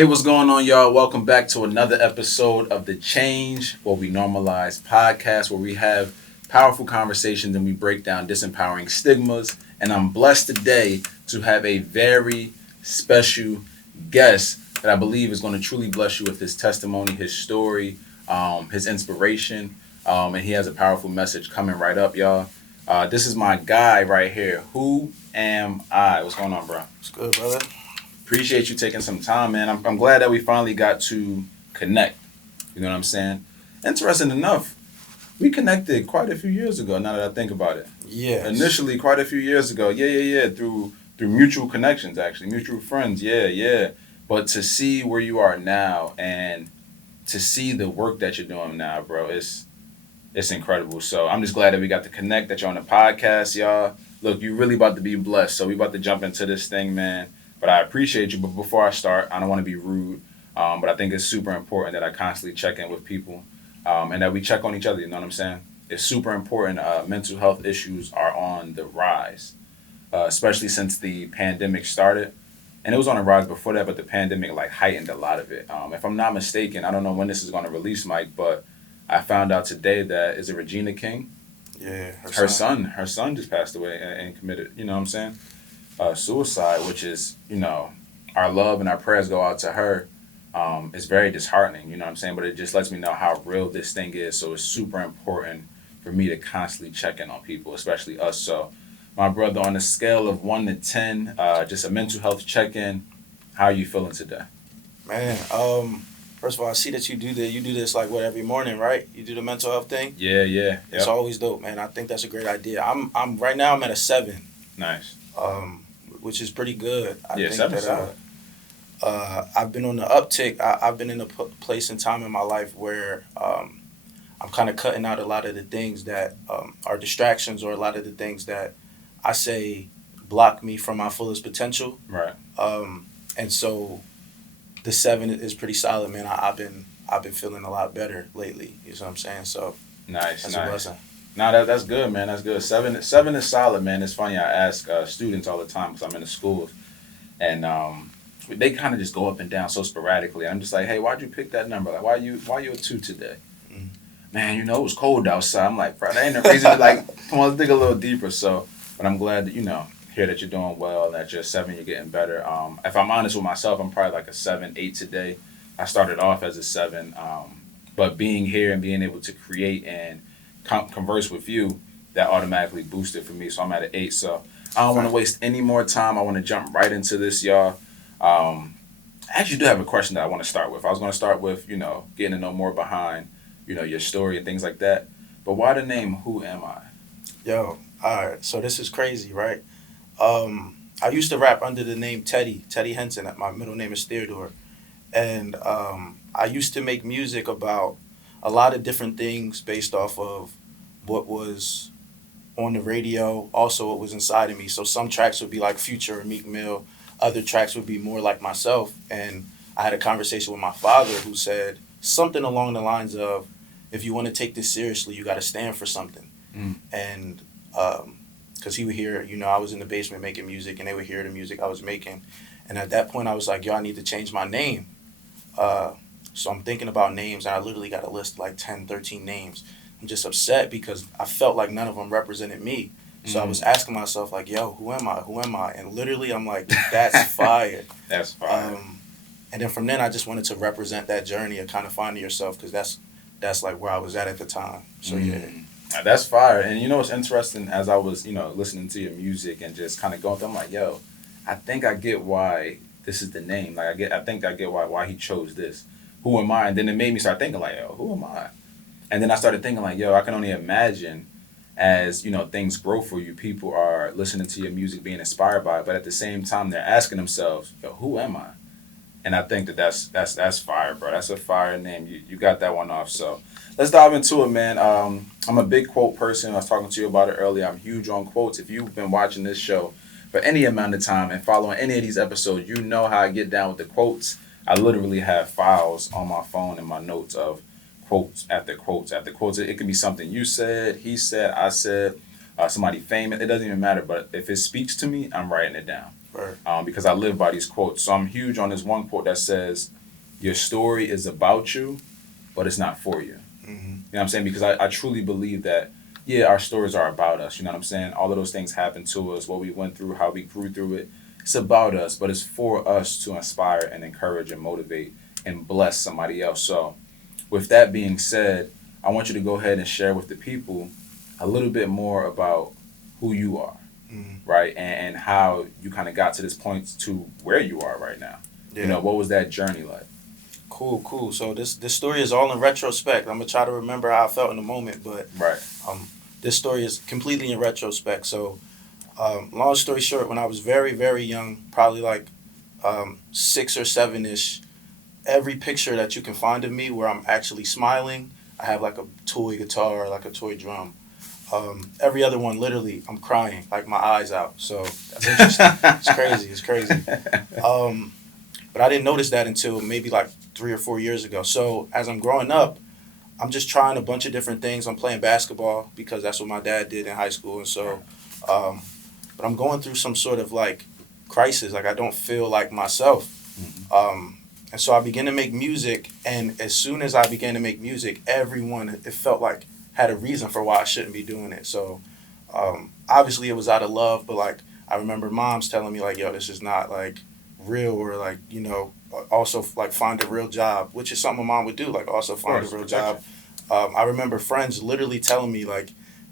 Hey, what's going on, y'all? Welcome back to another episode of the Change What We Normalize podcast, where we have powerful conversations and we break down disempowering stigmas. And I'm blessed today to have a very special guest that I believe is going to truly bless you with his testimony, his story, his inspiration, and he has a powerful message coming right up, y'all. This is my guy right here. Who am I? What's going on, bro? It's good, brother. Appreciate you taking some time, man. I'm glad that we finally got to connect. You know what I'm saying? Interesting enough, we connected quite a few years ago, now that I think about it. Yeah. Initially, quite a few years ago. Yeah. Through mutual connections, actually. Mutual friends. Yeah. But to see where you are now and to see the work that you're doing now, bro, it's incredible. So I'm just glad that we got to connect, that you're on the podcast, y'all. Look, you really about to be blessed. So we about to jump into this thing, man. But I appreciate you. But before I start, I don't want to be rude. But I think it's super important that I constantly check in with people and that we check on each other. You know what I'm saying? It's super important. Mental health issues are on the rise, especially since the pandemic started. And it was on the rise before that, but the pandemic heightened a lot of it. If I'm not mistaken, I don't know when this is going to release, Mike, but I found out today that, is it Regina King? Yeah. Her son just passed away and committed, you know what I'm saying? Suicide, which is, our love and our prayers go out to her. It's very disheartening, you know what I'm saying? But it just lets me know how real this thing is. So it's super important for me to constantly check in on people, especially us. So, my brother, on a scale of 1 to 10, just a mental health check-in, how are you feeling today? Man, first of all, I see that you do this every morning, right? You do the mental health thing? Yeah. Yep. It's always dope, man. I think that's a great idea. I'm right now I'm at a 7. Nice. Which is pretty good. I think 7 solid. I've been on the uptick. I've been in a place and time in my life where I'm kind of cutting out a lot of the things that are distractions, or a lot of the things that I say block me from my fullest potential. Right. And so the 7 is pretty solid, man. I've been feeling a lot better lately. You know what I'm saying? So nice. that's a blessing. No, that's good, man. That's good. Seven is solid, man. It's funny. I ask students all the time because I'm in the schools, and they kind of just go up and down so sporadically. I'm just like, hey, why'd you pick that number? Like, why you a 2 today? Mm. Man, it was cold outside. I'm like, bro, that ain't no reason to come on, let's dig a little deeper. So, but I'm glad that hear that you're doing well and that you're 7, you're getting better. If I'm honest with myself, I'm probably like a 7, 8 today. I started off as a 7, but being here and being able to create and converse with you, that automatically boosted for me. So I'm at an 8. So I don't want to waste any more time. I want to jump right into this, y'all. I actually do have a question that I want to start with. I was going to start with, getting to know more behind, your story and things like that. But why the name Who Am I? Yo, all right. So this is crazy, right? I used to rap under the name Teddy Henson. My middle name is Theodore. And I used to make music about a lot of different things based off of what was on the radio, also what was inside of me. So some tracks would be like Future or Meek Mill. Other tracks would be more like myself. And I had a conversation with my father who said something along the lines of, if you want to take this seriously, you got to stand for something. Mm. And because he would hear, I was in the basement making music, and they would hear the music I was making. And at that point, I was like, yo, I need to change my name. So I'm thinking about names, and I literally got a list like 10, 13 names. I'm just upset because I felt like none of them represented me. So I was asking myself, like, yo, who am I? And literally, I'm like, that's fire. That's fire. And then from then, I just wanted to represent that journey of kind of finding yourself, because that's like where I was at the time. So, yeah. That's fire. And what's interesting, as I was, listening to your music and just kind of going through, I'm like, yo, I think I get why this is the name. Like, I think I get why he chose this. Who am I? And then it made me start thinking, like, yo, who am I? And then I started thinking, like, yo, I can only imagine as, things grow for you, people are listening to your music, being inspired by it. But at the same time, they're asking themselves, yo, who am I? And I think that's fire, bro. That's a fire name. You got that one off. So let's dive into it, man. I'm a big quote person. I was talking to you about it earlier. I'm huge on quotes. If you've been watching this show for any amount of time and following any of these episodes, you know how I get down with the quotes. I literally have files on my phone and my notes of quotes after quotes after quotes. It could be something you said, he said, I said, somebody famous. It doesn't even matter. But if it speaks to me, I'm writing it down. Right. because I live by these quotes. So I'm huge on this one quote that says, "Your story is about you, but it's not for you." Mm-hmm. You know what I'm saying? Because I truly believe that, yeah, our stories are about us. You know what I'm saying? All of those things happened to us, what we went through, how we grew through it. It's about us, but it's for us to inspire and encourage and motivate and bless somebody else. So, with that being said, I want you to go ahead and share with the people a little bit more about who you are, Mm-hmm. right? And how you kind of got to this point to where you are right now. You Yeah. know, what was that journey like? Cool. So this story is all in retrospect. I'm gonna try to remember how I felt in the moment, but Right. um, this story is completely in retrospect. So, long story short, when I was very, very young, probably like 6 or 7 ish, every picture that you can find of me where I'm actually smiling, I have like a toy guitar, like a toy drum. Every other one, literally, I'm crying, like my eyes out. So that's interesting. It's crazy. It's crazy. Um, but I didn't notice that until maybe like 3 or 4 years ago. So as I'm growing up, I'm just trying a bunch of different things. I'm playing basketball because that's what my dad did in high school, and so, um, but I'm going through some sort of like crisis. Like I don't feel like myself, Mhm. and so I began to make music. And as soon as I began to make music, everyone it felt like had a reason for why I shouldn't be doing it. So obviously it was out of love, but like I remember moms telling me like, "Yo, this is not like real," or like also like find a real job, which is something a mom would do. Like also Of find a course, real protection. job. I remember friends literally telling me like,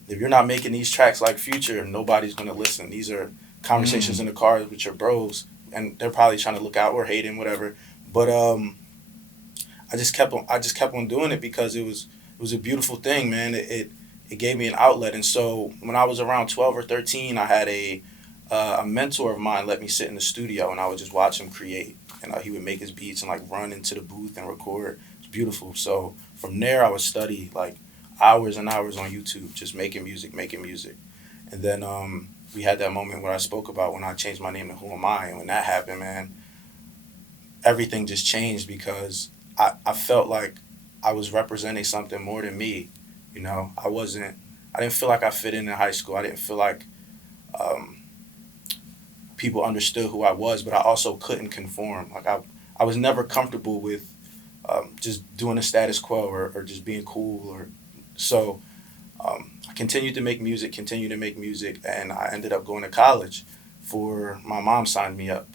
if you're not making these tracks like Future, nobody's gonna listen. These are conversations Mm. in the car with your bros, and they're probably trying to look out or hating whatever. But I just kept on doing it because it was a beautiful thing, man. It gave me an outlet, and so when I was around 12 or 13, I had a mentor of mine let me sit in the studio, and I would just watch him create, and he would make his beats and like run into the booth and record. It's beautiful. So from there, I would study like hours and hours on YouTube, just making music, making music, and then we had that moment where I spoke about when I changed my name to Who Am I, and when that happened, man, everything just changed because I felt like I was representing something more than me. I didn't feel like I fit in high school. I didn't feel like um, people understood who I was, but I also couldn't conform. Like I was never comfortable with just doing the status quo or just being cool. So I continued to make music, and I ended up going to college. For my mom signed me up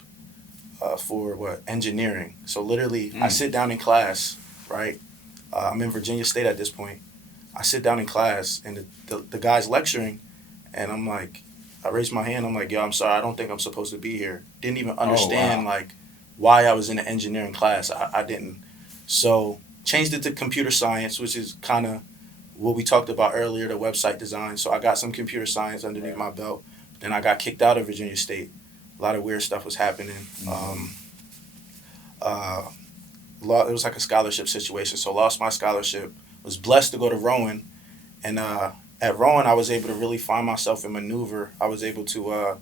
for what engineering. So literally, I Mm. sit down in class, right? I'm in Virginia State at this point. I sit down in class, and the guy's lecturing, and I'm like, I raise my hand. I'm like, yo, I'm sorry, I don't think I'm supposed to be here. Didn't even Oh understand wow. like why I was in an engineering class. I didn't. So changed it to computer science, which is kind of what we talked about earlier, the website design. So I got some computer science underneath Right. my belt. Then I got kicked out of Virginia State. A lot of weird stuff was happening. Mm. Uh, it was like a scholarship situation. So lost my scholarship. Was blessed to go to Rowan, and at Rowan I was able to really find myself and maneuver. I was able to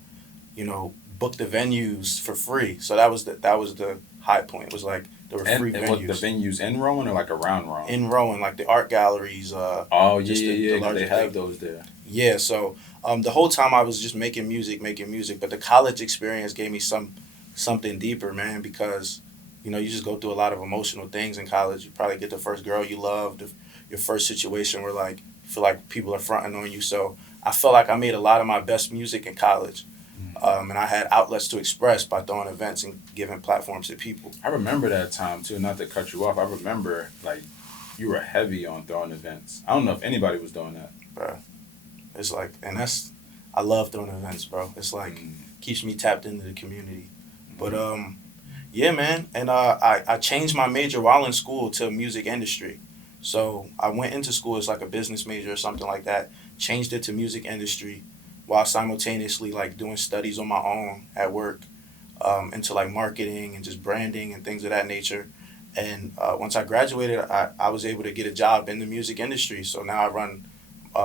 book the venues for free. So that was the high point. It was like there were free And what the venues venues in Rowan or like around Rowan? in Rowan, like the art galleries, Oh yeah, just yeah, the yeah. No, they larger have thing. those there. Yeah, so the whole time I was just making music, but the college experience gave me something deeper, man, because you just go through a lot of emotional things in college. You probably get the first girl you loved, your first situation where like you feel like people are fronting on you. So I felt like I made a lot of my best music in college, Mm. and I had outlets to express by throwing events and giving platforms to people. I remember that time too. Not to cut you off. I remember like you were heavy on throwing events. I don't know if anybody was doing that. Bro, it's like, and I love throwing events, bro. It's like Mm. keeps me tapped into the community. But Mm. yeah, man. And I changed my major while in school to music industry. So I went into school as like a business major or something like that. Changed it to music industry while simultaneously like doing studies on my own at work into like marketing and just branding and things of that nature. And once I graduated, I was able to get a job in the music industry. So now I run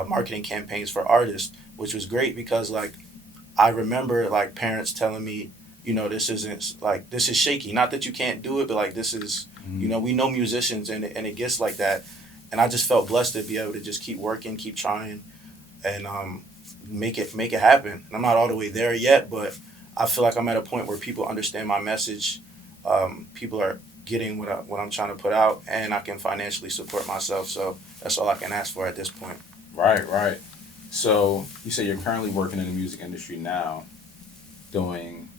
marketing campaigns for artists, which was great because like I remember like parents telling me, this isn't like this is shaky. Not that you can't do it, but like this is, Mm. we know musicians and it gets like that. And I just felt blessed to be able to just keep working, keep trying, and make it happen. And I'm not all the way there yet, but I feel like I'm at a point where people understand my message. People are getting what I'm trying to put out, and I can financially support myself. So that's all I can ask for at this point. Right, right. So you say you're currently working in the music industry now, doing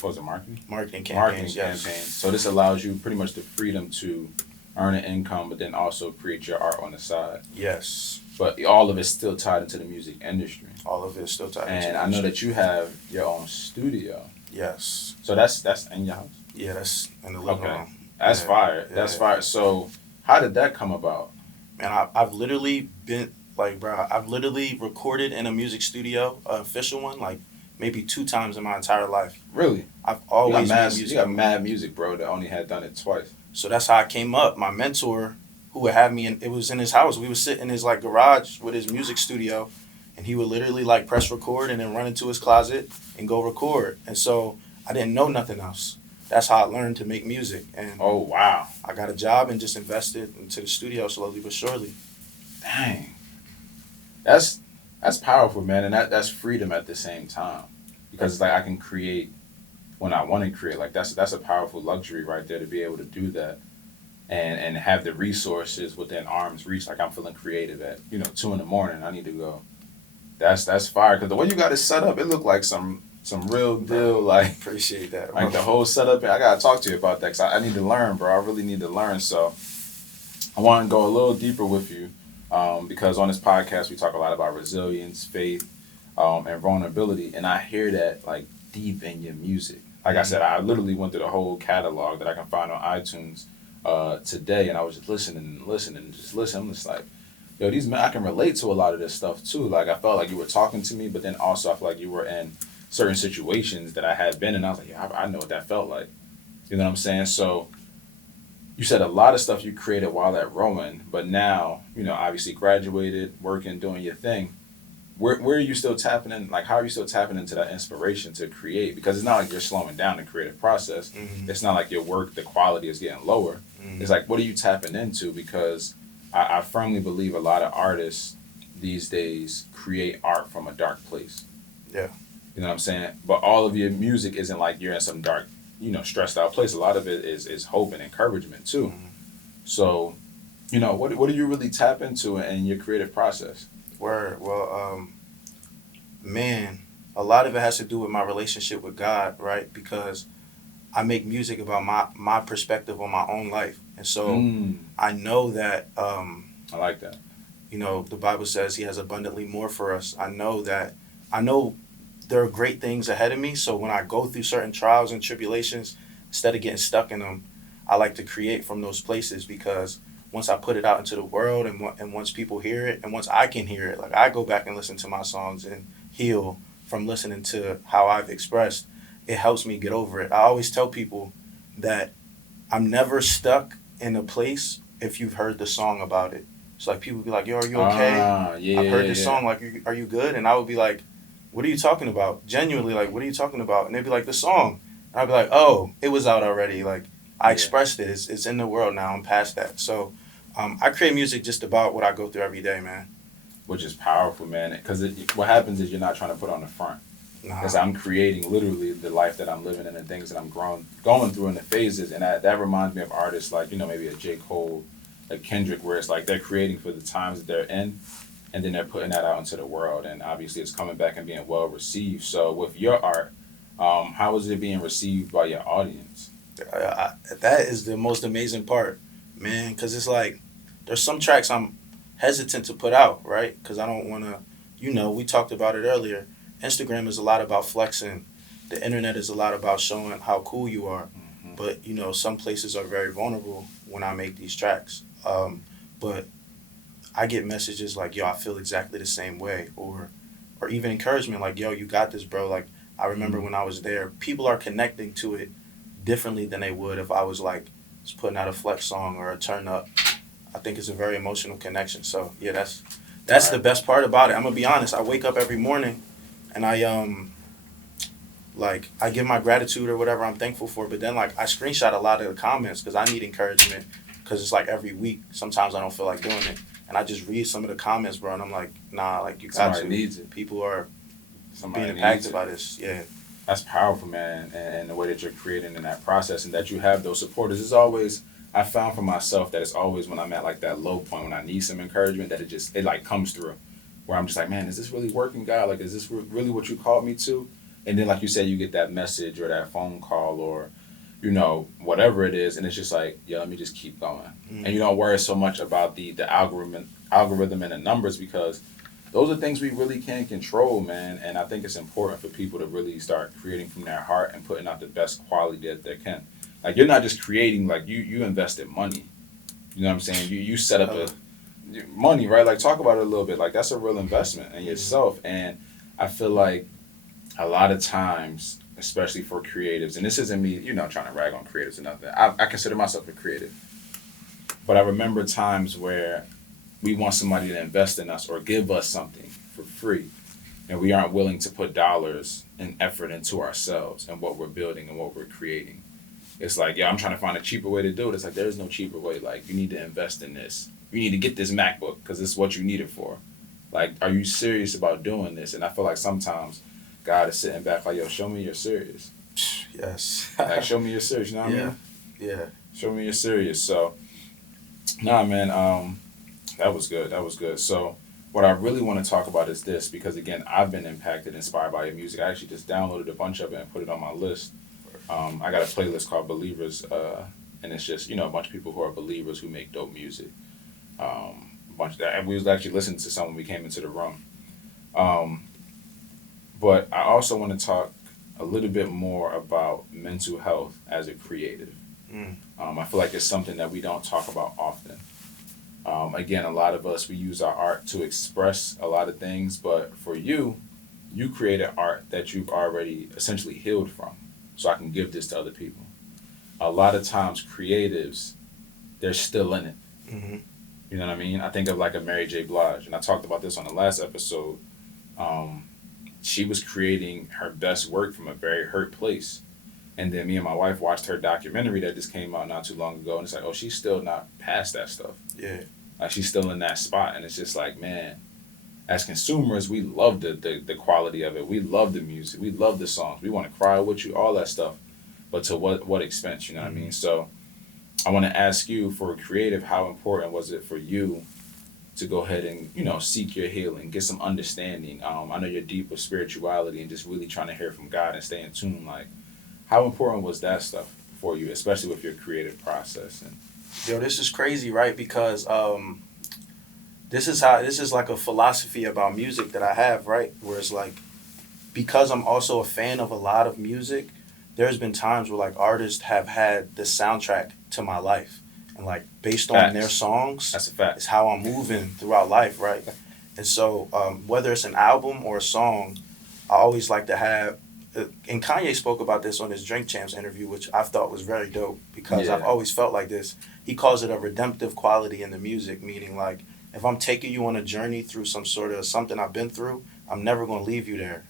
what was it, marketing? Marketing Marketing campaigns, yes. campaigns. So this allows you pretty much the freedom to earn an income, but then also create your art on the side. Yes. But all of it's still tied into the music industry. All of it is still tied into And the I know industry. that you have your own studio. Yes. So that's in your house. Yeah, that's in the living Okay. room. That's Yeah, fire. That's yeah. fire. So how did that come about? Man, I've literally been like, bro, I've literally recorded in a music studio, an official one, like maybe 2 times in my entire life. Really? I've always made You music. got mad music, bro, that only had done it twice. So that's how I came up. My mentor, who would have me, in, it was in his house. We would sit in his like garage with his music studio, and he would literally like press record and then run into his closet and go record. And so I didn't know nothing else. That's how I learned to make music. And Oh wow. I got a job and just invested into the studio slowly but surely. Dang. That's powerful, man, and that's freedom at the same time. Because it's like I can create when I want to create. Like that's a powerful luxury right there to be able to do that. And have the resources within arm's reach. Like I'm feeling creative at 2 a.m. I need to go. That's fire. Because the way you got it set up, it looked like some real deal. Like Appreciate that. like the whole setup. I gotta talk to you about that. Cause I need to learn, bro. I really need to learn. So I want to go a little deeper with you, because on this podcast we talk a lot about resilience, faith, and vulnerability, and I hear that like deep in your music. Like I said, I literally went through the whole catalog that I can find on iTunes today, and I was just listening, and just listening. I'm just like, yo, these men, I can relate to a lot of this stuff too. Like I felt like you were talking to me, but then also I feel like you were in certain situations that I had been in. I was like, yeah, I know what that felt like. You know what I'm saying? So you said a lot of stuff you created while at Rowan, but now, obviously graduated, working, doing your thing. Where are you still tapping in? Like, how are you still tapping into that inspiration to create? Because it's not like you're slowing down the creative process. Mm-hmm. It's not like your work, the quality is getting lower. Mm-hmm. It's like, what are you tapping into? Because I firmly believe a lot of artists these days create art from a dark place. Yeah. You know what I'm saying? But all of your music isn't like you're in some dark, stressed out place. A lot of it is hope and encouragement too. Mm-hmm. So, what do you really tap into in your creative process? Word. Well, man, a lot of it has to do with my relationship with God, right? Because I make music about my perspective on my own life. And so I know that, I like that. the Bible says he has abundantly more for us. I know there are great things ahead of me. So when I go through certain trials and tribulations, instead of getting stuck in them, I like to create from those places, because once I put it out into the world and once people hear it and once I can hear it, like I go back and listen to my songs and heal from listening to how I've expressed, it helps me get over it. I always tell people that I'm never stuck in a place if you've heard the song about it. It's like people be like, yo, are you okay? Yeah, I've heard this song, like, are you good? And I would be like, what are you talking about? Genuinely, like, what are you talking about? And they'd be like, the song. And I'd be like, oh, it was out already. Like, I expressed it. It's in the world now. I'm past that. So I create music just about what I go through every day, man. Which is powerful, man. Because what happens is you're not trying to put on the front. Nah. Because I'm creating literally the life that I'm living and the things that I'm going through in the phases. And that reminds me of artists like, maybe a J. Cole, a Kendrick, where it's like they're creating for the times that they're in, and then they're putting that out into the world. And obviously it's coming back and being well received. So with your art, how is it being received by your audience? That is the most amazing part, man, because it's like there's some tracks I'm hesitant to put out, right? Because I don't want to, we talked about it earlier. Instagram is a lot about flexing. The internet is a lot about showing how cool you are. Mm-hmm. But, some places are very vulnerable when I make these tracks. But I get messages like, yo, I feel exactly the same way. Or even encouragement like, yo, you got this, bro. Like, I remember when I was there, people are connecting to it differently than they would if I was like just putting out a flex song or a turn up. I think it's a very emotional connection. So yeah, that's the best part about it. I'm gonna be honest. I wake up every morning and I give my gratitude or whatever I'm thankful for, but then like I screenshot a lot of the comments because I need encouragement, because it's like every week. Sometimes I don't feel like doing it, and I just read some of the comments, bro, and I'm like, nah, like you got Somebody to. needs it. People are Somebody being impacted needs by this. Yeah. That's powerful, man, and the way that you're creating in that process, and that you have those supporters is always. I found for myself that it's always when I'm at like that low point when I need some encouragement that it like comes through, where I'm just like, man, is this really working, God? Like, is this really what you called me to? And then, like you said, you get that message or that phone call or, whatever it is, and it's just like, yeah, let me just keep going, and you don't worry so much about the algorithm and the numbers because those are things we really can't control, man. And I think it's important for people to really start creating from their heart and putting out the best quality that they can. Like you're not just creating, like you invested money. You know what I'm saying? You set up a money, right? Like talk about it a little bit. Like that's a real investment in yourself. And I feel like a lot of times, especially for creatives, and this isn't me, trying to rag on creatives or nothing. I consider myself a creative. But I remember times where we want somebody to invest in us or give us something for free. And we aren't willing to put dollars and effort into ourselves and what we're building and what we're creating. It's like, yeah, I'm trying to find a cheaper way to do it. It's like, there's no cheaper way. Like, you need to invest in this. You need to get this MacBook because this is what you need it for. Like, are you serious about doing this? And I feel like sometimes God is sitting back like, yo, show me you're serious. Yes. Like, show me you're serious. You know what I mean? Yeah. Show me you're serious. So, nah, man, that was good. That was good. So, what I really want to talk about is this because, again, I've been impacted, inspired by your music. I actually just downloaded a bunch of it and put it on my list. I got a playlist called Believers, and it's just, a bunch of people who are believers who make dope music. And we was actually listening to some when we came into the room. But I also want to talk a little bit more about mental health as a creative. I feel like it's something that we don't talk about often. Again, a lot of us, we use our art to express a lot of things, but for you created art that you've already essentially healed from. So I can give this to other people. A lot of times creatives, they're still in it. Mm-hmm. You know what I mean? I think of like a Mary J. Blige, and I talked about this on the last episode. She was creating her best work from a very hurt place. And then me and my wife watched her documentary that just came out not too long ago, and it's like, oh, she's still not past that stuff. Yeah. Like she's still in that spot, and it's just like, man, as consumers, we love the quality of it. We love the music. We love the songs. We want to cry with you, all that stuff. But to what expense, you know what I mean? So I want to ask you, for a creative, how important was it for you to go ahead and, seek your healing, get some understanding? I know you're deep with spirituality and just really trying to hear from God and stay in tune. Like, how important was that stuff for you, especially with your creative process? And Yo, this is crazy, right? Because this is like a philosophy about music that I have, right? Where it's like, because I'm also a fan of a lot of music, there's been times where like artists have had the soundtrack to my life. And like based on their songs, that's a fact. It's how I'm moving throughout life, right? And so whether it's an album or a song, I always like to have, and Kanye spoke about this on his Drink Champs interview, which I thought was very dope because I've always felt like this. He calls it a redemptive quality in the music, meaning like, if I'm taking you on a journey through some sort of something I've been through, I'm never going to leave you there.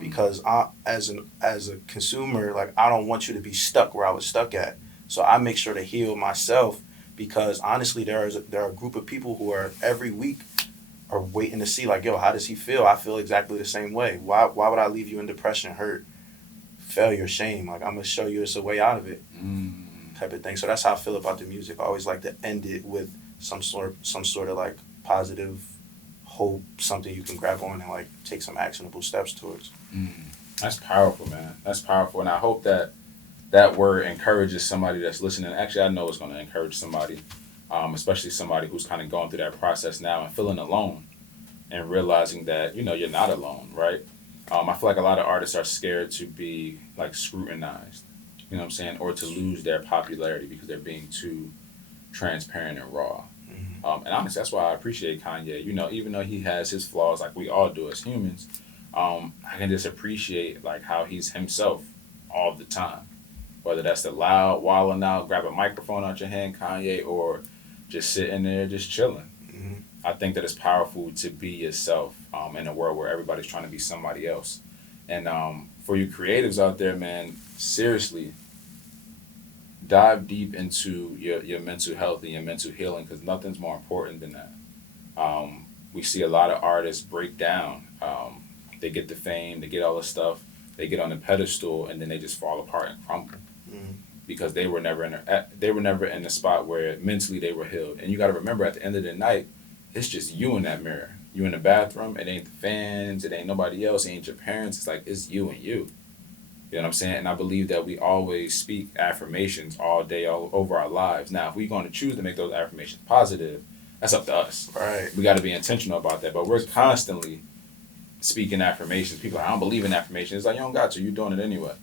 Because as a consumer, like I don't want you to be stuck where I was stuck at. So I make sure to heal myself because honestly, there are a group of people who are every week are waiting to see like, yo, how does he feel? I feel exactly the same way. Why would I leave you in depression, hurt, failure, shame? Like I'm gonna show you it's a way out of it, type of thing. So that's how I feel about the music. I always like to end it with some sort of like positive hope, something you can grab on and like take some actionable steps towards. That's powerful, man. That's powerful, and I hope that word encourages somebody that's listening. Actually, I know it's going to encourage somebody, especially somebody who's kind of going through that process now and feeling alone, and realizing that you're not alone, right? I feel like a lot of artists are scared to be like scrutinized, you know what I'm saying, or to lose their popularity because they're being too transparent and raw. And honestly, that's why I appreciate Kanye. Even though he has his flaws, like we all do as humans, I can just appreciate like how he's himself all the time. Whether that's the loud, wilding out, grab a microphone out your hand, Kanye, or just sitting there, just chilling. I think that it's powerful to be yourself in a world where everybody's trying to be somebody else. And for you creatives out there, man, seriously, dive deep into your mental health and your mental healing because nothing's more important than that. We see a lot of artists break down. They get the fame, they get all this stuff, they get on the pedestal and then they just fall apart and crumble Mm-hmm. because they were never in a spot where mentally they were healed. And you got to remember, at the end of the night, it's just you in that mirror. You in the bathroom. It ain't the fans. It ain't nobody else. It ain't your parents. It's like, it's you and you. You know what I'm saying? And I believe that we always speak affirmations all day, all over our lives. Now, if we're going to choose to make those affirmations positive, that's up to us. Right. We got to be intentional about that. But we're constantly speaking affirmations. People are like, I don't believe in affirmations. It's like, you don't got to. You're doing it anyway.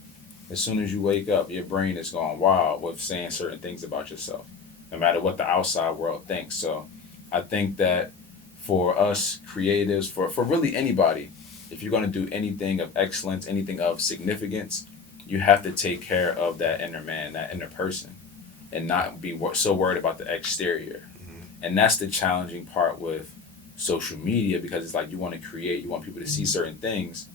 As soon as you wake up, your brain is going wild with saying certain things about yourself, no matter what the outside world thinks. So I think that for us creatives, for really anybody, if you're going to do anything of excellence, anything of significance, you have to take care of that inner man, that inner person, and not be so worried about the exterior. Mm-hmm. And that's the challenging part with social media, because it's like you want to create, you want people to see certain things,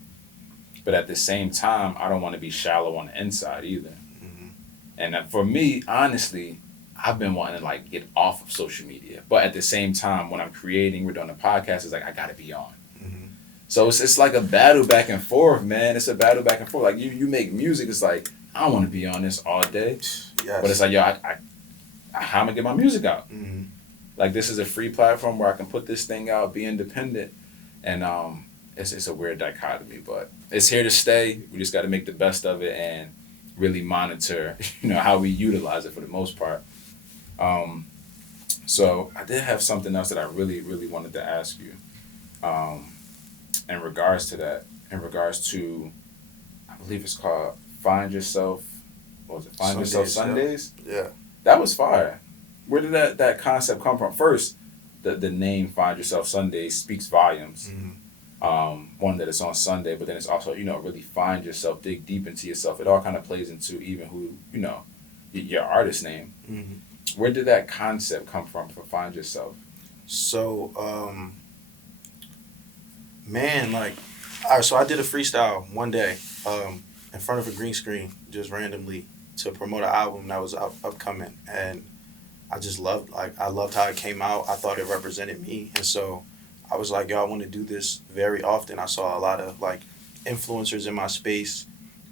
but at the same time, I don't want to be shallow on the inside either. Mm-hmm. And for me, honestly, I've been wanting to like get off of social media, but at the same time, when I'm creating, we're doing a podcast, it's like I gotta be on. Mm-hmm. So it's like a battle back and forth, man. It's a battle back and forth. Like you make music, it's like I don't want to be on this all day, Yes. but it's like, yo, how am I gonna get my music out? Mm-hmm. Like, this is a free platform where I can put this thing out, be independent, and it's a weird dichotomy, but it's here to stay. We just got to make the best of it and really monitor, how we utilize it for the most part. So I did have something else that I really, really wanted to ask you, in regards to that, I believe it's called Find Yourself. What was it? Find Yourself Sundays. Yeah. That was fire. Where did that concept come from? First, the name Find Yourself Sundays speaks volumes. Mm-hmm. One, that it's on Sunday, but then it's also, really find yourself, dig deep into yourself. It all kind of plays into even who, your artist name. Mm-hmm. Where did that concept come from for Find Yourself? So, man, all right, so I did a freestyle one day in front of a green screen, just randomly, to promote an album that was upcoming. And I just loved how it came out. I thought it represented me. And so I was like, yo, I want to do this very often. I saw a lot of influencers in my space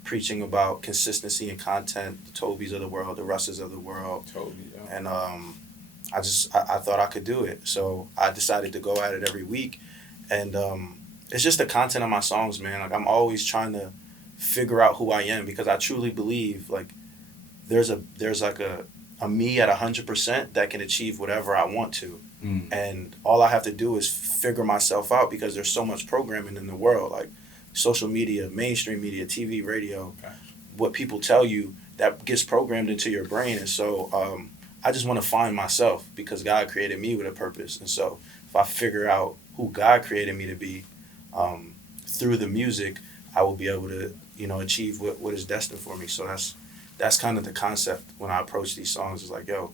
preaching about consistency and content, the Tobys of the world, the Russes of the world. Totally, yeah. And I thought I could do it. So I decided to go at it every week. And it's just the content of my songs, man. I'm always trying to figure out who I am, because I truly believe there's a me at 100% that can achieve whatever I want to. And all I have to do is figure myself out, because there's so much programming in the world, like social media, mainstream media, TV, radio, what people tell you that gets programmed into your brain. And so I just want to find myself, because God created me with a purpose. And so if I figure out who God created me to be through the music, I will be able to, achieve what is destined for me. So that's kind of the concept when I approach these songs. It's like, yo,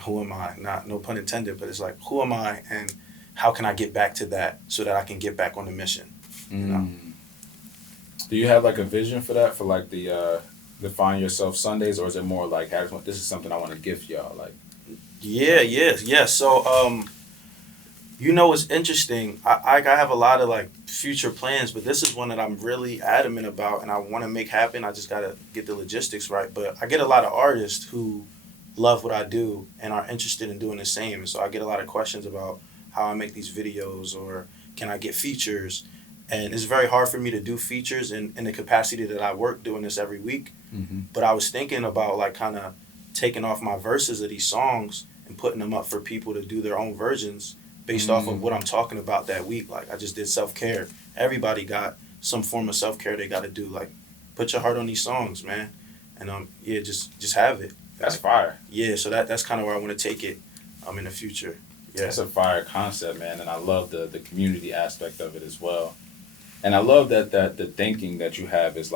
who am I? No pun intended, but it's like, who am I, and how can I get back to that so that I can get back on the mission? Do you have a vision for that, for the Find Yourself Sundays, or is it more like, this is something I want to gift y'all? Yeah. So it's interesting. I have a lot of future plans, but this is one that I'm really adamant about and I want to make happen. I just got to get the logistics right. But I get a lot of artists who love what I do and are interested in doing the same. And so I get a lot of questions about how I make these videos, or can I get features? And it's very hard for me to do features in the capacity that I work doing this every week. Mm-hmm. But I was thinking about kind of taking off my verses of these songs and putting them up for people to do their own versions based off of what I'm talking about that week. I just did self-care. Everybody got some form of self-care they got to do. Put your heart on these songs, man. And just have it. That's fire. Yeah, so that's kind of where I want to take it in the future. Yeah. That's a fire concept, man, and I love the community aspect of it as well. And I love that the thinking that you have is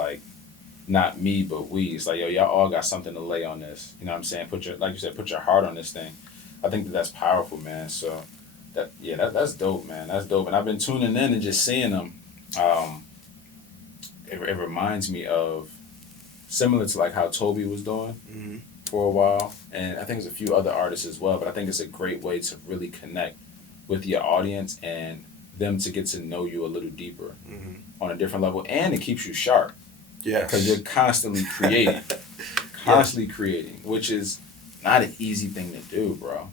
not me but we. It's like, yo, y'all all got something to lay on this. You know what I'm saying? Put your heart on this thing. I think that's powerful, man. So that's dope, man. That's dope. And I've been tuning in and just seeing them. It reminds me of similar to how Toby was doing for a while, and I think there's a few other artists as well. But I think it's a great way to really connect with your audience and them to get to know you a little deeper on a different level, and it keeps you sharp. Because you're constantly creating. Constantly creating, which is not an easy thing to do, bro.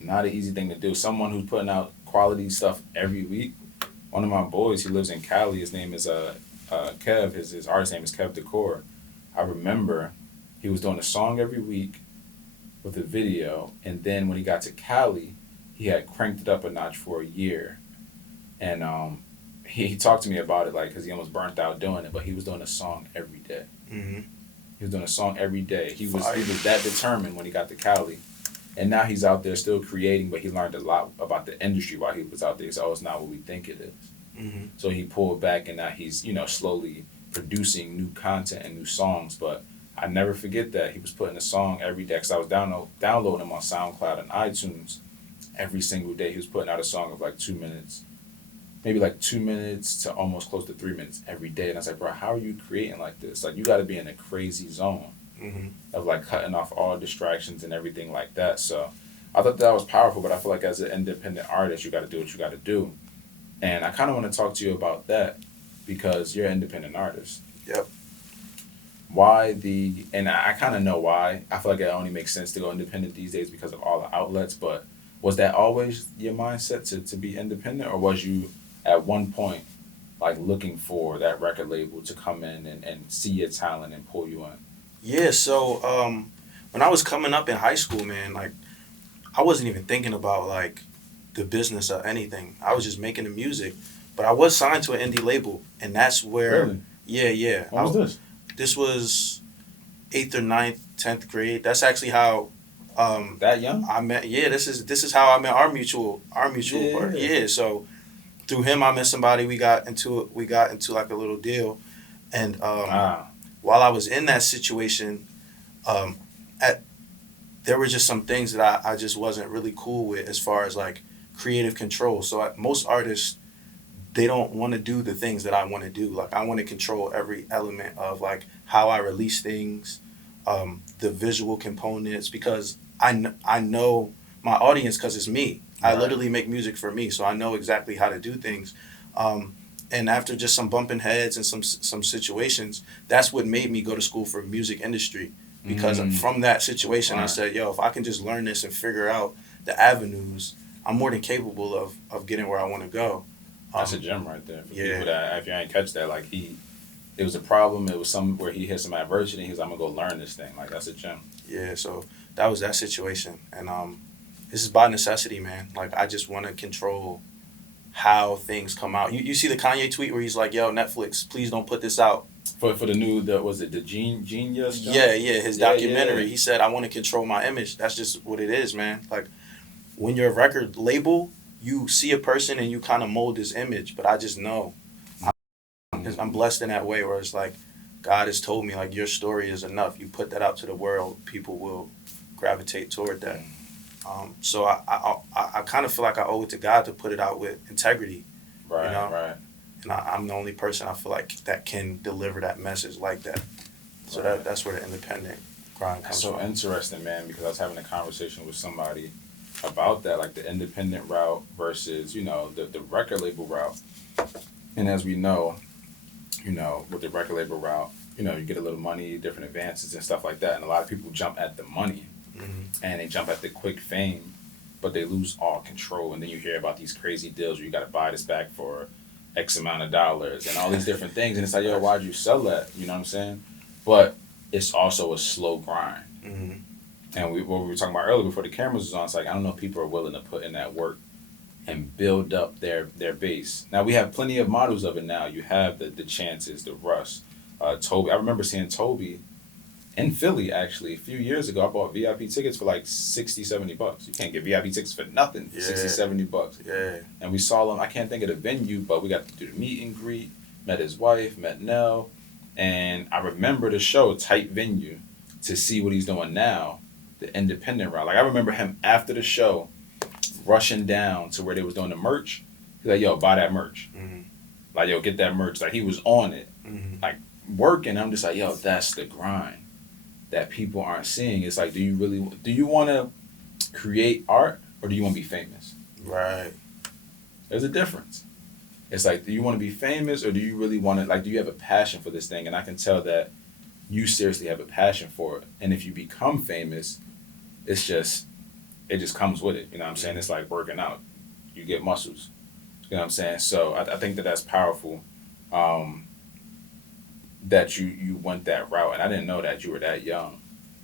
Not an easy thing to do. Someone who's putting out quality stuff every week. One of my boys, he lives in Cali. His name is Kev. His artist name is Kev Decor. I remember he was doing a song every week with a video, and then when he got to Cali, he had cranked it up a notch for a year. And he talked to me about it, like, because he almost burnt out doing it, but he was doing a song every day. Mm-hmm. He was doing a song every day. He was that determined when he got to Cali. And now he's out there still creating, but he learned a lot about the industry while he was out there. He said, oh, it's not what we think it is. Mm-hmm. So he pulled back, and now he's, slowly producing new content and new songs. But I never forget that. He was putting a song every day, because I was downloading him on SoundCloud and iTunes every single day. He was putting out a song of like 2 minutes, maybe like 2 minutes to almost close to 3 minutes every day. And I was like, bro, how are you creating like this? Like, you got to be in a crazy zone of like cutting off all distractions and everything like that. So I thought that was powerful, but I feel like as an independent artist, you got to do what you got to do. And I kind of want to talk to you about that because you're an independent artist. Yep. And I kind of know why. I feel like it only makes sense to go independent these days because of all the outlets, but was that always your mindset to be independent, or was you at one point like looking for that record label to come in and see your talent and pull you in? Yeah, so when I was coming up in high school, man, like I wasn't even thinking about like the business or anything. I was just making the music, but I was signed to an indie label, and that's where Really? Yeah. When was this? This was 8th or 9th, 10th grade. That's actually how That young? I met. Yeah, this is how I met our mutual partner. Yeah, so through him I met somebody. We got into like a little deal, and while I was in that situation, there were just some things that I just wasn't really cool with as far as like creative control. So most artists, they don't want to do the things that I want to do. Like I want to control every element of like how I release things, the visual components, because I know my audience because it's me. Right. I literally make music for me, so I know exactly how to do things. And after just some bumping heads and some situations, that's what made me go to school for music industry. Because from that situation, I said, yo, if I can just learn this and figure out the avenues, I'm more than capable of getting where I want to go. That's a gem right there. For people that, if you ain't catch that, like it was a problem. It was where he hit some adversity. He was, I'm gonna go learn this thing. Like that's a gem. Yeah. So that was that situation, and this is by necessity, man. Like I just want to control how things come out. You see the Kanye tweet where he's like, yo, Netflix, please don't put this out. For the new, was it the Genius? Yeah, his documentary. Yeah. He said, I want to control my image. That's just what it is, man. Like when you're a record label, you see a person and you kind of mold his image. But I just know I'm blessed in that way where it's like God has told me like your story is enough. You put that out to the world, people will gravitate toward that. So I kind of feel like I owe it to God to put it out with integrity. Right, you know? Right. And I'm the only person I feel like that can deliver that message like that. So that's where the independent grind comes from. That's so interesting, man, because I was having a conversation with somebody about that, like the independent route versus, the record label route. And as we know, with the record label route, you get a little money, different advances and stuff like that. And a lot of people jump at the money and they jump at the quick fame, but they lose all control. And then you hear about these crazy deals where you got to buy this back for X amount of dollars and all these different things. And it's like, yo, why'd you sell that? You know what I'm saying? But it's also a slow grind. And what we were talking about earlier before the cameras was on, it's like, I don't know if people are willing to put in that work and build up their base. Now, we have plenty of models of it now. You have the Chances, the Russ, Toby. I remember seeing Toby in Philly, actually, a few years ago. I bought VIP tickets for like $60, $70. You can't get VIP tickets for nothing, $60, $70. Yeah. And we saw him, I can't think of the venue, but we got to do the meet and greet, met his wife, met Nell. And I remember the show, tight venue, to see what he's doing now, the independent route. Like, I remember him after the show rushing down to where they was doing the merch. He's like, yo, buy that merch. Like, yo, get that merch. Like, he was on it. Like, working. I'm just like, yo, that's the grind that people aren't seeing. It's like, do you want to create art or do you want to be famous? Right. There's a difference. It's like, do you want to be famous or do you really want to, like, do you have a passion for this thing? And I can tell that you seriously have a passion for it. And if you become famous, it's just, it just comes with it. You know what I'm saying? It's like working out. You get muscles. You know what I'm saying? So I think that that's powerful. Um, that you went that route, and I didn't know that you were that young.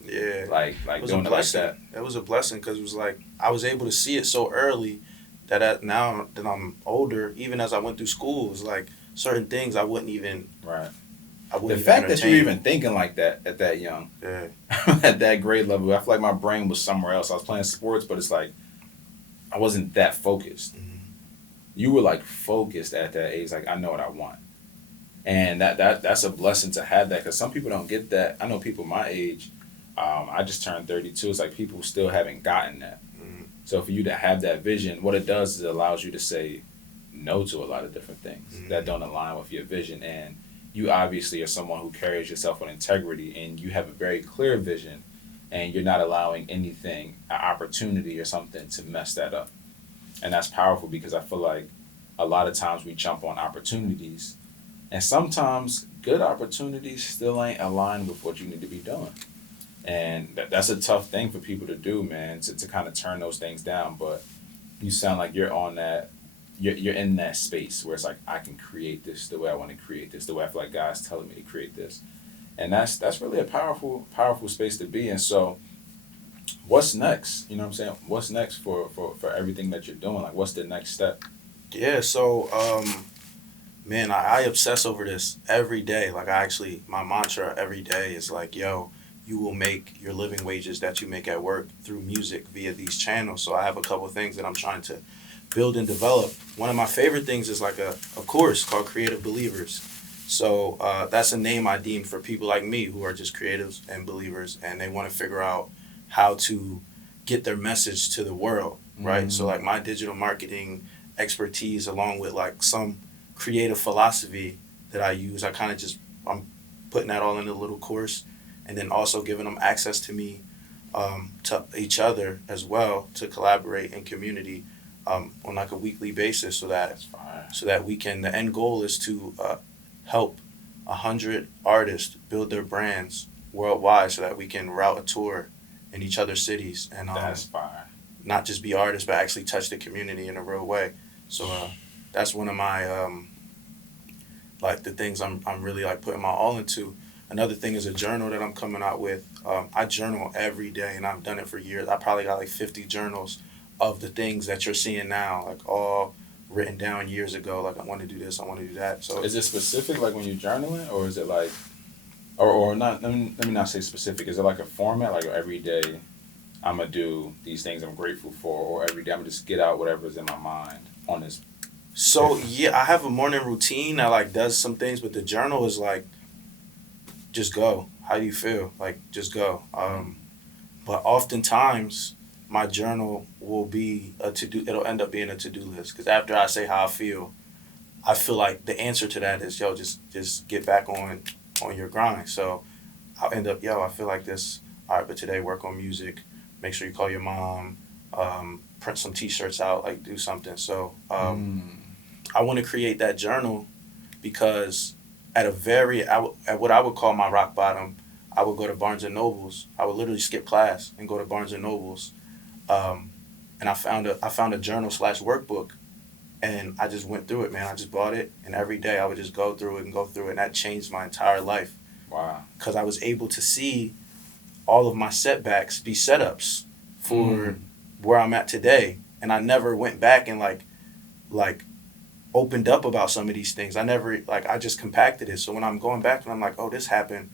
Yeah, Like it was a doing it like blessing. that. It was a blessing because it was like I was able to see it so early that now that I'm older, even as I went through school, it was like certain things Right. I The wouldn't even fact that you're entertain. even thinking like that at that young, Yeah. at that grade level, I feel like my brain was somewhere else. I was playing sports, but it's like I wasn't that focused. Mhm. You were like focused at that age. Like I know what I want, and that's a blessing to have that because some people don't get that. I know people my age. I just turned 32. It's like people still haven't gotten that. Mhm. So for you to have that vision, what it does is it allows you to say no to a lot of different things that Mhm. don't align with your vision. And you obviously are someone who carries yourself with integrity and you have a very clear vision and you're not allowing anything, an opportunity or something to mess that up. And that's powerful because I feel like a lot of times we jump on opportunities and sometimes good opportunities still ain't aligned with what you need to be doing. And that's a tough thing for people to do, man, to kind of turn those things down. But you sound like you're on that, you're in that space where it's like, I can create this the way I want to create this, the way I feel like God's telling me to create this. And that's really a powerful space to be in. So what's next? You know what I'm saying? What's next for everything that you're doing? Like, what's the next step? Yeah. So, man, I obsess over this every day. Like, my mantra every day is like, yo, you will make your living wages that you make at work through music via these channels. So I have a couple of things that I'm trying to build and develop. One of my favorite things is like a course called Creative Believers. So that's a name I deem for people like me who are just creatives and believers, and they want to figure out how to get their message to the world, right? So like Mm, my digital marketing expertise, along with like some creative philosophy that I use, I'm putting that all in a little course, and then also giving them access to me, to each other as well, to collaborate in community, on like a weekly basis, that's fine. so that we can. The end goal is to help 100 artists build their brands worldwide, so that we can route a tour in each other's cities and That's fine. not just be artists, but actually touch the community in a real way. So that's one of my like the things I'm really like putting my all into. Another thing is a journal that I'm coming out with. I journal every day, and I've done it for years. I probably got like 50 journals of the things that you're seeing now, like all written down years ago. Like I want to do this, I want to do that. So Is it specific, like when you're journaling, or is it like, or not? Let me not say specific. Is it like a format, like every day I'm gonna do these things I'm grateful for, or every day I'm gonna just get out whatever's in my mind on this so paper? yeah, I have a morning routine that like does some things, but the journal is like just go. How do you feel? Like just go. But oftentimes my journal will be a to do. It'll end up being a to do list because after I say how I feel like the answer to that is yo, just get back on your grind. So I'll end up yo, I feel like this. All right, but today work on music. Make sure you call your mom. Print some T-shirts out. Like do something. So Mm, I want to create that journal because at what I would call my rock bottom, I would go to Barnes and Nobles. I would literally skip class and go to Barnes and Nobles, um, and I found a journal slash workbook, and I just went through it, man. I just bought it, and every day I would just go through it and go through it, and that changed my entire life wow. because I was able to see all of my setbacks be setups for Mm, where I'm at today, and I never went back and like opened up about some of these things. I never like I just compacted it. So when I'm going back and I'm like, oh, this happened.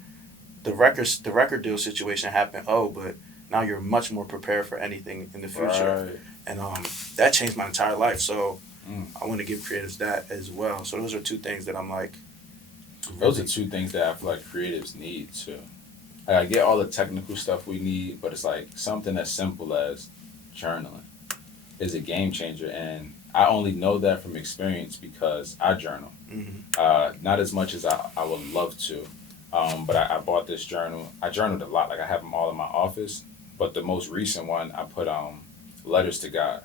The record deal situation happened. Oh, but now you're much more prepared for anything in the future, right. and that changed my entire life. So Mm. I want to give creatives that as well. So those are two things that I'm like Those are really. two things that I feel like creatives need too. Like, I get all the technical stuff we need, but it's like something as simple as journaling is a game changer, and I only know that from experience because I journal. Hmm. Not as much as I would love to, but I bought this journal. I journaled a lot. Like I have them all in my office, but the most recent one I put letters to God.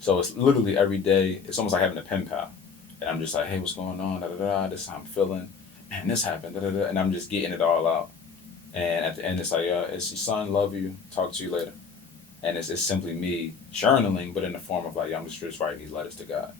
So it's literally every day. It's almost like having a pen pal. and I'm just like, hey, what's going on? Da da da. This is how I'm feeling. Man, this happened. Da da da. And I'm just getting it all out. And at the end, it's like, it's your son. Love you. Talk to you later. And it's simply me journaling, but in the form of like, I'm just writing these letters to God.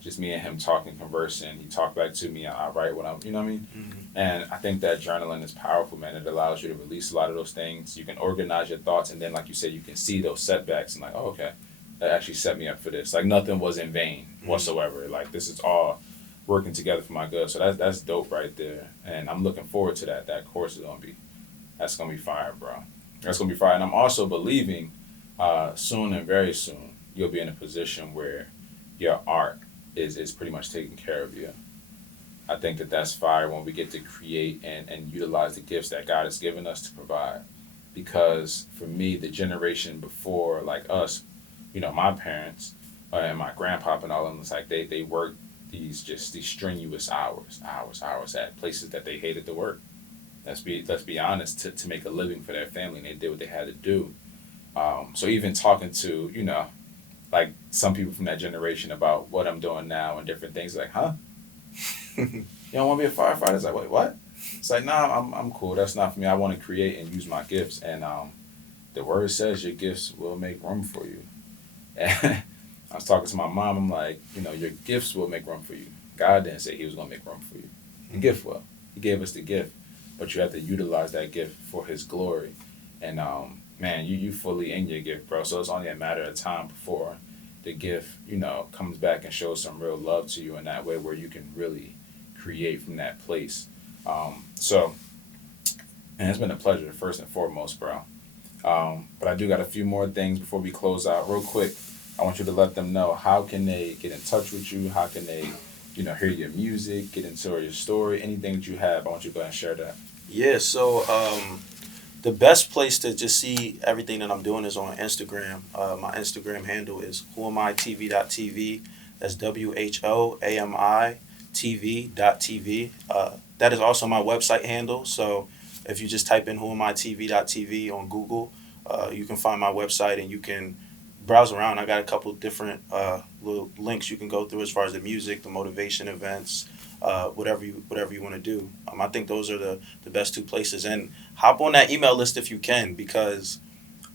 Just me and him talking, conversing. He talked back to me. I write what I'm, you know what I mean? Mm-hmm. And I think that journaling is powerful, man. It allows you to release a lot of those things. You can organize your thoughts, and then, like you said, you can see those setbacks and like, oh, okay, that actually set me up for this. Like nothing was in vain whatsoever. Like this is all working together for my good. So that's dope right there. And I'm looking forward to that. That course is that's gonna be fire, bro. That's gonna be fire. And I'm also believing, soon and very soon, you'll be in a position where your art is pretty much taking care of you. I think that's fire when we get to create and utilize the gifts that God has given us to provide. Because for me, the generation before, like us, my parents and my grandpa and all of them, it's like they worked these strenuous hours at places that they hated to work. Let's be honest, to make a living for their family, and they did what they had to do. So even talking to, like some people from that generation about what I'm doing now and different things, like, huh? You don't want to be a firefighter? It's like, wait, what? It's like, nah, I'm cool. That's not for me. I want to create and use my gifts. And the word says your gifts will make room for you. And I was talking to my mom. I'm like, your gifts will make room for you. God didn't say he was going to make room for you. The gift will. He gave us the gift. But you have to utilize that gift for his glory. And, man, you fully in your gift, bro. So it's only a matter of time before the gift, comes back and shows some real love to you in that way where you can really create from that place. So, and it's been a pleasure, first and foremost, bro. But I do got a few more things before we close out. Real quick, I want you to let them know, how can they get in touch with you? How can they, hear your music, get into your story, anything that you have? I want you to go ahead and share that. Yeah, so the best place to just see everything that I'm doing is on Instagram. My Instagram handle is whoamitv.tv. That's WHOAMI TV.tv. That is also my website handle. So if you just type in whoamitv.tv on Google, you can find my website and you can browse around. I got a couple different little links you can go through as far as the music, the motivation events, whatever you want to do. I think those are the best two places. And hop on that email list if you can, because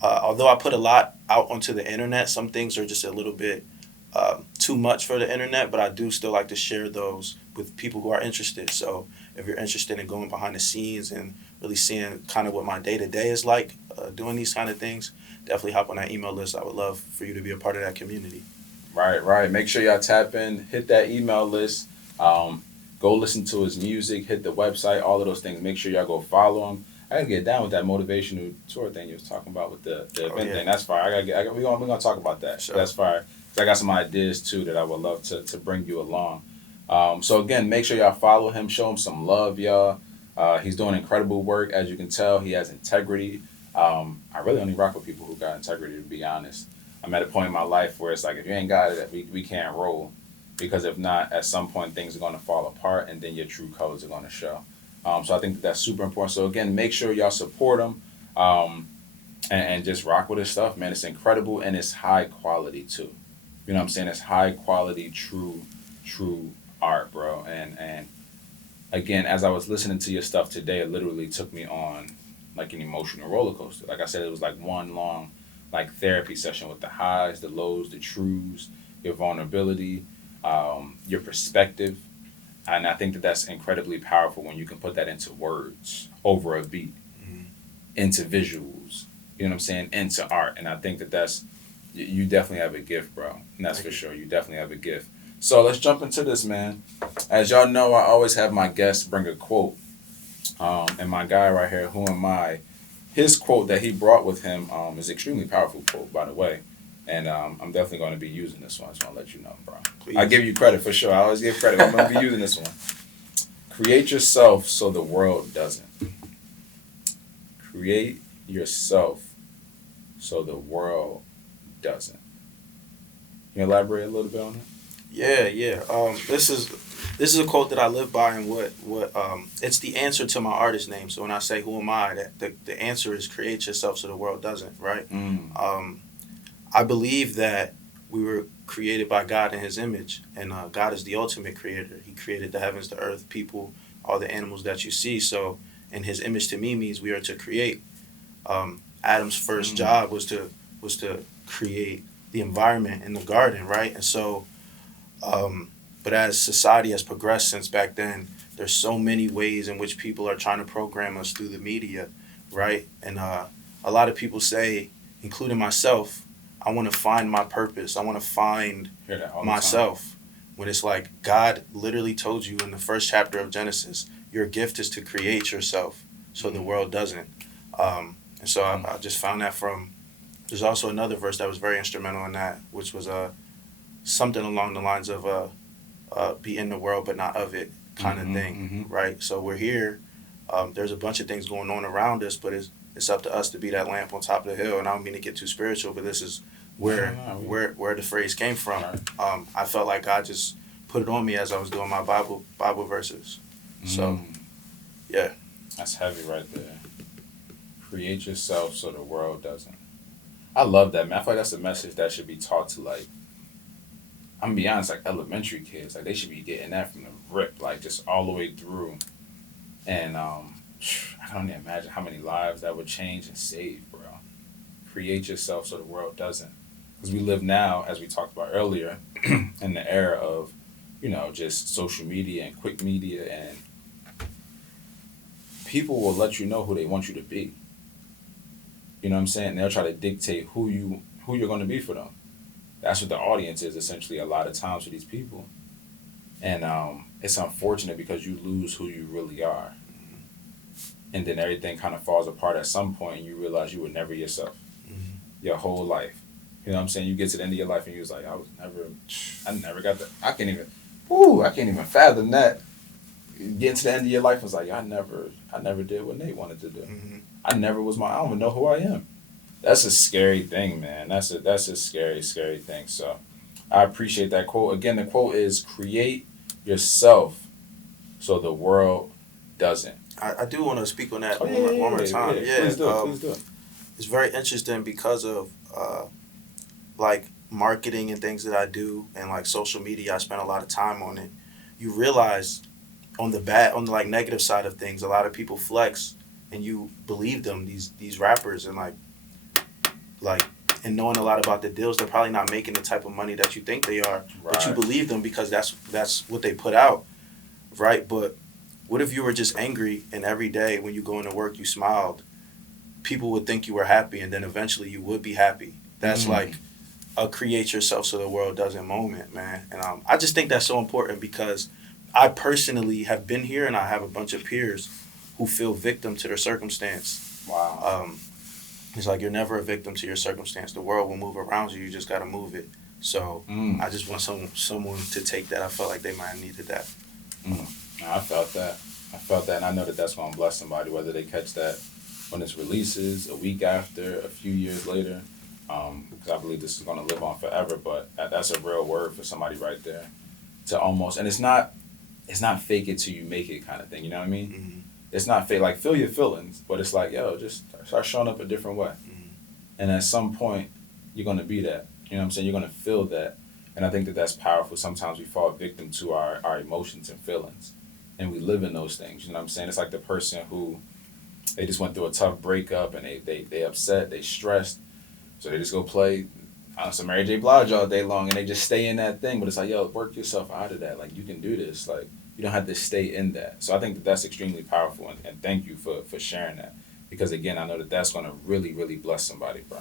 although I put a lot out onto the internet, some things are just a little bit too much for the internet, but I do still like to share those with people who are interested. So if you're interested in going behind the scenes and really seeing kind of what my day-to-day is like doing these kind of things, definitely hop on that email list. I would love for you to be a part of that community. Right. Make sure y'all tap in, hit that email list. Go listen to his music, hit the website, all of those things. Make sure y'all go follow him. I gotta get down with that motivational tour thing you was talking about with the event thing. That's fire. We're gonna talk about that. Sure. That's fire. 'Cause I got some ideas too that I would love to bring you along. So again, make sure y'all follow him, show him some love, y'all. He's doing incredible work. As you can tell, he has integrity. I really only rock with people who got integrity, to be honest. I'm at a point in my life where it's like, if you ain't got it, we can't roll. Because if not, at some point, things are going to fall apart, and then your true colors are going to show. So I think that's super important. So again, make sure y'all support him, and just rock with his stuff, man. It's incredible, and it's high quality too. You know what I'm saying? It's high quality, true art, bro. And again, as I was listening to your stuff today, it literally took me on like an emotional roller coaster. Like I said, it was like one long like therapy session with the highs, the lows, the truths, your vulnerability, your perspective. And I think that's incredibly powerful when you can put that into words, over a beat, into visuals, you know what I'm saying, into art. And I think that's, you definitely have a gift, bro. And that's for sure. You definitely have a gift. So let's jump into this, man. As y'all know, I always have my guests bring a quote. And my guy right here, Who Am I? His quote that he brought with him is extremely powerful quote, by the way. And I'm definitely going to be using this one. I just want to let you know, bro. Please. I give you credit for sure. I always give credit. I'm going to be using this one. Create yourself so the world doesn't. Create yourself so the world doesn't. Can you elaborate a little bit on that? Yeah. This is a quote that I live by, and what it's the answer to my artist name. So when I say who am I, the answer is create yourself so the world doesn't, right? I believe that we were created by God in His image, and God is the ultimate creator. He created the heavens, the earth, people, all the animals that you see. So, in His image to me means we are to create. Adam's first job was to create the environment in the garden, right? And so, but as society has progressed since back then, there's so many ways in which people are trying to program us through the media, right? And a lot of people say, including myself, I want to find my purpose. I want to find Hear that all the myself. When it's like God literally told you in the first chapter of Genesis, your gift is to create yourself, so the world doesn't. And so I just found that from. There's also another verse that was very instrumental in that, which was something along the lines of be in the world but not of it kind of thing, right? So we're here. There's a bunch of things going on around us, but it's up to us to be that lamp on top of the hill. And I don't mean to get too spiritual, but this is where the phrase came from. I felt like God just put it on me as I was doing my Bible verses. So, yeah. That's heavy right there. Create yourself so the world doesn't. I love that, man. I feel like that's a message that should be taught to, like, I'm gonna be honest, like elementary kids. Like, they should be getting that from the rip, like, just all the way through. And I don't even imagine how many lives that would change and save, bro. Create yourself so the world doesn't. Because we live now, as we talked about earlier, in the era of, just social media and quick media, and people will let you know who they want you to be. You know what I'm saying? They'll try to dictate who you're going to be for them. That's what the audience is essentially a lot of times for these people. And it's unfortunate because you lose who you really are. And then everything kind of falls apart at some point and you realize you were never yourself. Your whole life. You know what I'm saying? You get to the end of your life and you was like, I never got that. I can't even fathom that. Getting to the end of your life was like, I never did what Nate wanted to do. I never was I don't even know who I am. That's a scary thing, man. That's a scary, scary thing. So I appreciate that quote. Again, the quote is, create yourself so the world doesn't. I do want to speak on that one more time. Yeah. Please do it. It's very interesting because of like marketing and things that I do, and like social media. I spend a lot of time on it. You realize on the like negative side of things, a lot of people flex and you believe them, these rappers, and like and knowing a lot about the deals, they're probably not making the type of money that you think they are, but you believe them because that's what they put out, right? But what if you were just angry and every day when you go into work you smiled? People would think you were happy, and then eventually you would be happy. That's like a create yourself so the world doesn't moment, man. And I just think that's so important because I personally have been here, and I have a bunch of peers who feel victim to their circumstance. Wow. It's like you're never a victim to your circumstance. The world will move around you. You just got to move it. So I just want someone to take that. I felt like they might have needed that. I felt that, and I know that that's going to bless somebody, whether they catch that when it releases, a week after, a few years later, because I believe this is going to live on forever. But that's a real word for somebody right there. To almost, and it's not fake it till you make it kind of thing. You know what I mean? It's not fake, like, feel your feelings, but it's like, yo, just start showing up a different way. And at some point, you're going to be that. You know what I'm saying? You're going to feel that. And I think that that's powerful. Sometimes we fall victim to our emotions and feelings. And we live in those things. You know what I'm saying? It's like the person who, they just went through a tough breakup and they upset, they stressed. So they just go play some Mary J. Blige all day long and they just stay in that thing. But it's like, yo, work yourself out of that. Like, you can do this. Like, you don't have to stay in that. So I think that that's extremely powerful. And thank you for sharing that. Because, again, I know that that's going to really, really bless somebody, bro.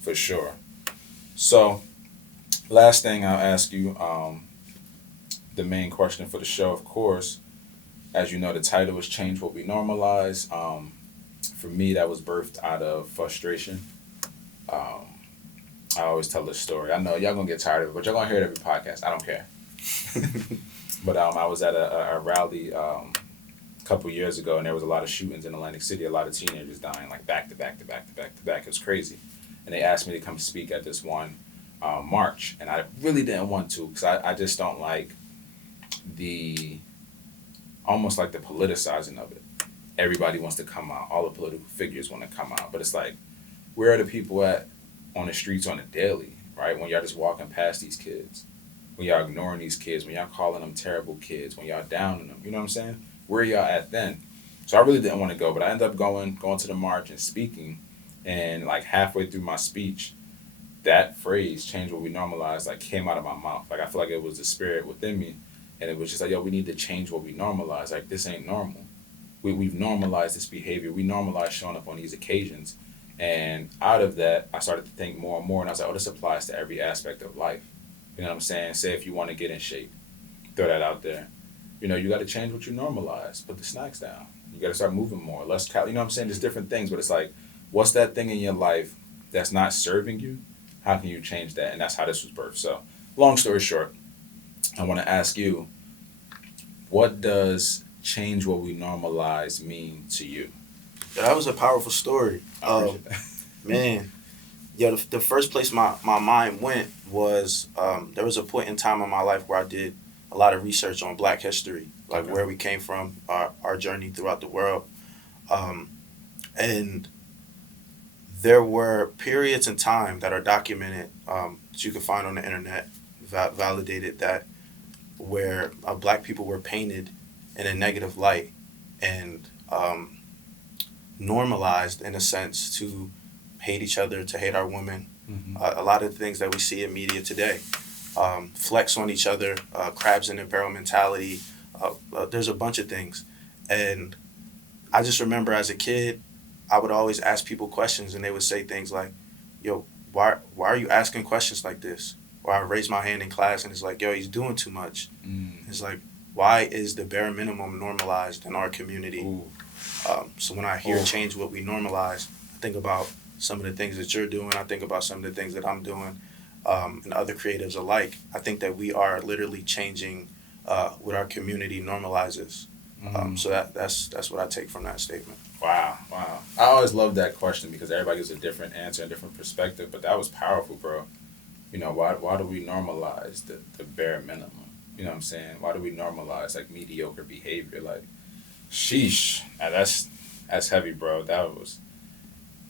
For sure. So, last thing I'll ask you, the main question for the show, of course, as you know, the title was Change What We Normalize. For me, that was birthed out of frustration. I always tell this story. I know y'all going to get tired of it, but y'all going to hear it every podcast. I don't care. But I was at a rally a couple years ago, and there was a lot of shootings in Atlantic City, a lot of teenagers dying, like back to back to back to back to back. It was crazy. And they asked me to come speak at this one march, and I really didn't want to because I just don't like almost like the politicizing of it. Everybody wants to come out. All the political figures want to come out. But it's like, where are the people on the streets on a daily, right? When y'all just walking past these kids, when y'all ignoring these kids, when y'all calling them terrible kids, when y'all downing them, you know what I'm saying? Where y'all at then? So I really didn't want to go, but I ended up going to the march and speaking, and like halfway through my speech, that phrase "change what we normalize" like came out of my mouth. Like I feel like it was the spirit within me, and it was just like, yo, we need to change what we normalize. Like this ain't normal. We've normalized this behavior. We normalize showing up on these occasions. And out of that, I started to think more and more. And I was like, oh, this applies to every aspect of life. You know what I'm saying? Say if you want to get in shape, throw that out there. You know, you got to change what you normalize. Put the snacks down. You got to start moving more. You know what I'm saying? There's different things, but it's like, what's that thing in your life that's not serving you? How can you change that? And that's how this was birthed. So, long story short, I want to ask you, what does change what we normalize mean to you? Yeah, that was a powerful story. I appreciate that. Man, yeah, the first place my mind went was there was a point in time in my life where I did a lot of research on Black history, like Okay. where we came from, our journey throughout the world. Um, and there were periods in time that are documented that you can find on the internet, validated, that where Black people were painted in a negative light and normalized, in a sense, to hate each other, to hate our women. Mm-hmm. A lot of the things that we see in media today, flex on each other, crabs in the barrel mentality. There's a bunch of things. And I just remember as a kid, I would always ask people questions, and they would say things like, yo, why are you asking questions like this? Or I raise my hand in class, and it's like, yo, he's doing too much. It's like, why is the bare minimum normalized in our community? Ooh. So when I hear change what we normalize, I think about some of the things that you're doing. I think about some of the things that I'm doing, and other creatives alike. I think that we are literally changing what our community normalizes. So that's what I take from that statement. Wow. I always love that question because everybody gives a different answer, a different perspective. But that was powerful, bro. You know, why do we normalize the bare minimum? You know what I'm saying? Why do we normalize like mediocre behavior? Like, sheesh. Now, that's heavy, bro. That was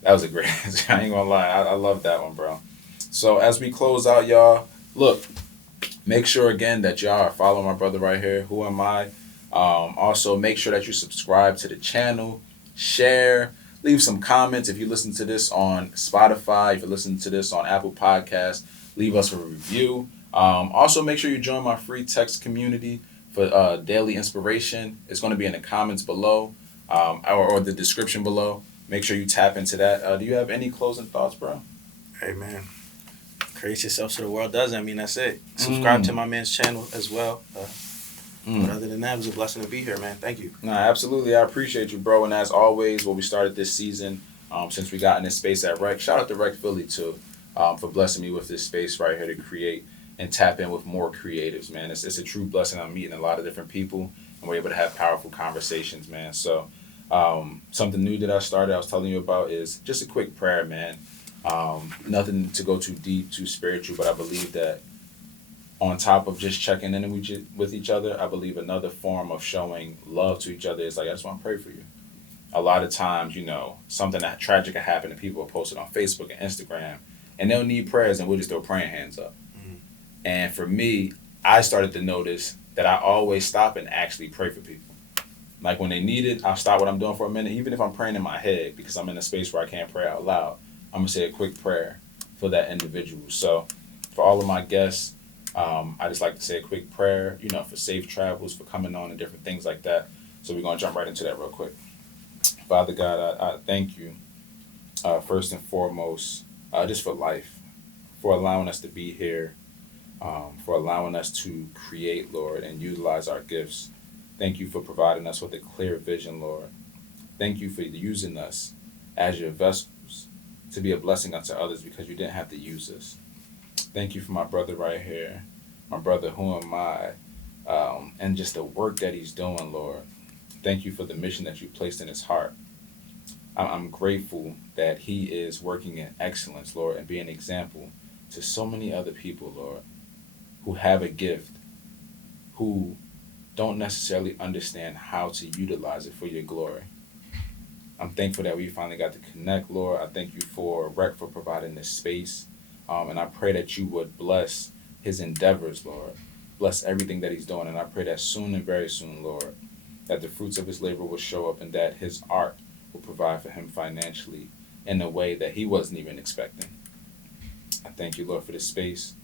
a great answer. I ain't gonna lie. I love that one, bro. So as we close out, y'all, look, make sure again that y'all are following my brother right here. Who am I? Also, make sure that you subscribe to the channel, share, leave some comments. If you listen to this on Spotify, if you listen to this on Apple Podcasts, leave us a review. Also, make sure you join my free text community for daily inspiration. It's going to be in the comments below, or the description below. Make sure you tap into that. Do you have any closing thoughts, bro? Hey, man, create yourself so the world doesn't. I mean, that's it. Subscribe to my man's channel as well. But other than that, it was a blessing to be here, man. Thank you. No, absolutely. I appreciate you, bro. And as always, when we started this season, since we got in this space at Rec, shout out to Rec Philly too, for blessing me with this space right here to create and tap in with more creatives, man. It's a true blessing. I'm meeting a lot of different people, and we're able to have powerful conversations, man. So something new that I started, I was telling you about, is just a quick prayer, man. Nothing to go too deep, too spiritual, but I believe that on top of just checking in with each other, I believe another form of showing love to each other is like, I just want to pray for you. A lot of times, you know, something that tragic can happen and people will post it on Facebook and Instagram, and they'll need prayers, and we'll just throw praying hands up. And for me, I started to notice that I always stop and actually pray for people. Like when they need it, I'll stop what I'm doing for a minute, even if I'm praying in my head, because I'm in a space where I can't pray out loud. I'm gonna say a quick prayer for that individual. So for all of my guests, I just like to say a quick prayer, you know, for safe travels, for coming on and different things like that. So we're gonna jump right into that real quick. Father God, I thank you, first and foremost, just for life, for allowing us to be here, for allowing us to create, Lord, and utilize our gifts. Thank you for providing us with a clear vision, Lord. Thank you for using us as your vessels to be a blessing unto others because you didn't have to use us. Thank you for my brother right here, my brother, who am I, and just the work that he's doing, Lord. Thank you for the mission that you placed in his heart. I'm grateful that he is working in excellence, Lord, and being an example to so many other people, Lord, who have a gift, who don't necessarily understand how to utilize it for your glory. I'm thankful that we finally got to connect, Lord. I thank you for Rec for providing this space. And I pray that you would bless his endeavors, Lord. Bless everything that he's doing. And I pray that soon and very soon, Lord, that the fruits of his labor will show up and that his art will provide for him financially in a way that he wasn't even expecting. I thank you, Lord, for this space.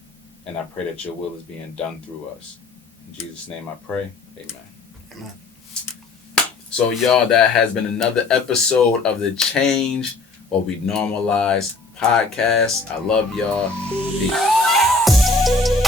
And I pray that your will is being done through us. In Jesus' name I pray. Amen. Amen. So, y'all, that has been another episode of the Change or We Normalize podcast. I love y'all. Peace.